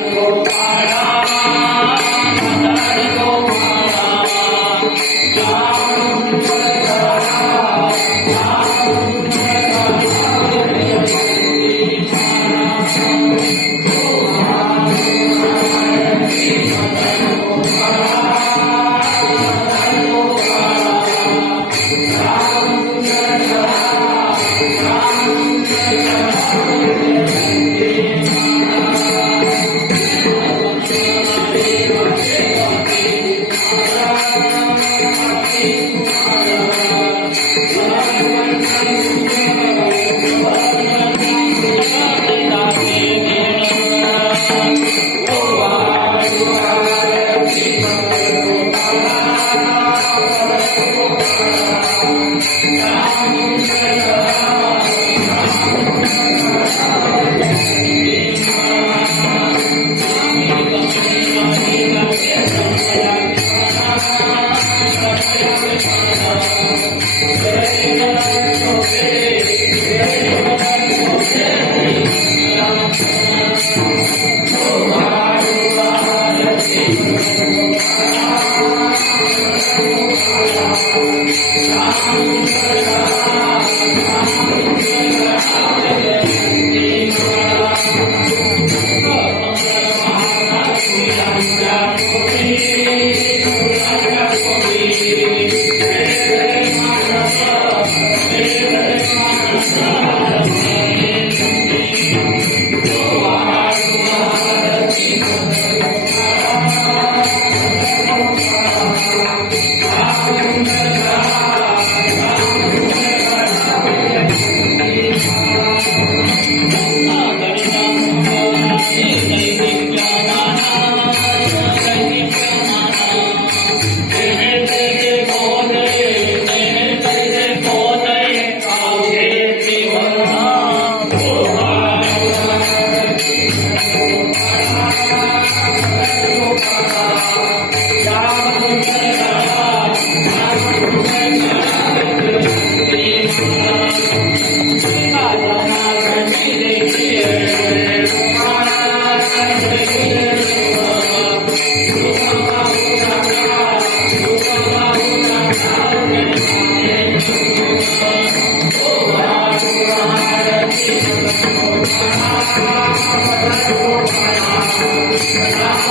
Gopala Jesus.